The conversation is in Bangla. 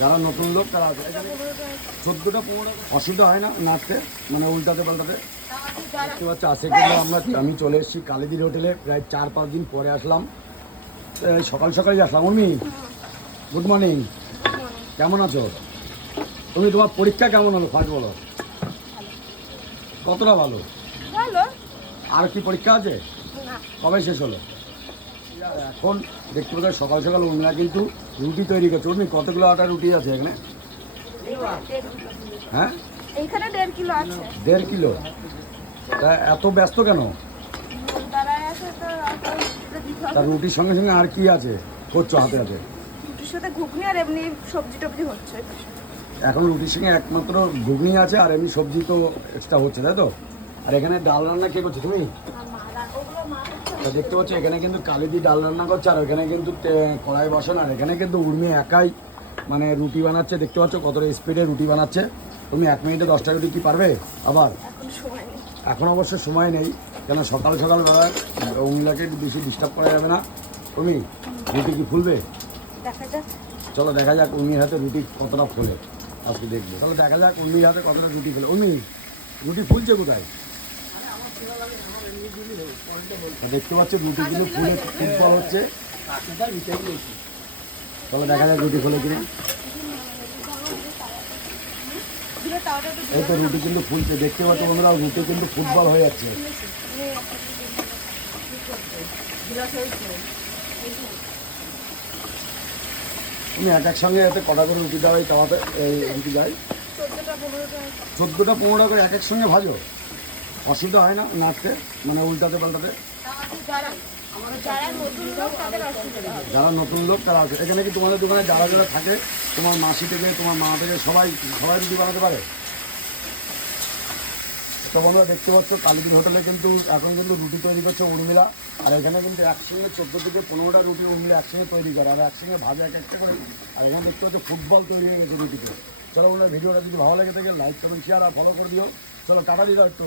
যারা নতুন লোক তারা আছে। চোদ্দোটা পনেরো অসুবিধা হয় না নাচতে মানে উল্টাতে পাল্টাতে। দেখতে পাচ্ছ আজকে কিন্তু আমরা আমি চলে এসেছি কালিদির হোটেলে প্রায় চার পাঁচ দিন পরে আসলাম। সকাল সকালই আসলাম। উর্মি গুড মর্নিং কেমন আছো? তুমি তোমার পরীক্ষা কেমন হলো? ফার্স্ট বলো। কতটা ভালো? আর কি পরীক্ষা আছে? কবে শেষ হলো? আর এখন দেখতে পাচ্ছ সকাল সকাল উর্মিলা কিন্তু রুটি তৈরি করছে। উর্মি কতগুলো আটা রুটি আছে এখানে? হ্যাঁ? এইখানে দেড় কিলো আছে। দেড় কিলো? তা এত ব্যস্ত কেন? তার রুটির সঙ্গে সঙ্গে আর কি আছে? করছ হাতে হাতে? রুটির সাথে ঘুগনি আর এমনি সবজি টবজি হচ্ছে। এখন রুটির সঙ্গে একমাত্র ঘুগনি আছে আর এমনি সবজি তো এক্সট্রা হচ্ছে তাই তো? আর এখানে ডাল রান্না কে করছ তুমি? দেখতে পাচ্ছ এখানে কিন্তু কালিদি ডাল রান্না করছে আর এখানে কিন্তু কড়াই বসান আর এখানে কিন্তু উর্মি একাই মানে রুটি বানাচ্ছে দেখতে পাচ্ছ কতটা স্পিডে রুটি বানাচ্ছে। তুমি এক মিনিটে দশটা রুটি কি পারবে? আবার? এখন অবশ্য সময় নেই কেন সকাল সকাল বেলা উর্মিলাকে বেশি ডিস্টার্ব করা যাবে না। তুমি রুটি কি ফুলবে? চলো দেখা যাক উর্মির হাতে রুটি কতটা ফোলে আজকে দেখবে। চলো দেখা যাক উর্মির হাতে কতটা রুটি ফোলে। উর্মি রুটি ফুলছে কোথায়? দেখতে পাচ্ছি রুটি কিন্তু ফুলে ফুটবল হচ্ছে। তবে দেখা যাক রুটি ফুলে কিনা। এই তো রুটি কিন্তু ফুলছে। দেখতে পাচ্ছ বন্ধুরা রুটি কিন্তু ফুটবল হয়ে যাচ্ছে। তুমি এক এক সঙ্গে এতে কটা করে রুটি দাও এই তাওয়াতে রুটি পনেরোটা। চোদ্দোটা পনেরোটা করে এক এক সঙ্গে ভাজো? অসুবিধা হয় না নাচতে মানে উল্টাতে পাল্টাতে। যারা নতুন লোক, তারা আছে। এখানে কি তোমাদের দোকানে যারা যারা থাকে, তোমার মাসি থেকে, তোমার মা থেকে, সবাই সবাই রুটি বানাতে পারে? তো বন্ধুরা, দেখতে পাচ্ছ, কালীপুর হোটেলে কিন্তু, এখন কিন্তু রুটি তৈরি করছে উর্মিলা। আর এখানে কিন্তু একসঙ্গে চোদ্দ থেকে পনেরোটা রুটি উর্মিলা একসঙ্গে তৈরি করে, আর একসঙ্গে ভাজা এক একটা করে। আর এখানে দেখতে পাচ্ছ, ফুটবল তৈরি হয়ে গেছে রুটিতে। চলো বন্ধুরা, ভিডিওটা যদি ভালো লাগে থাকে, লাইক করুন শেয়ার আর ফলো করে দিও। চলো, টাটা দিয়ে দাও একটু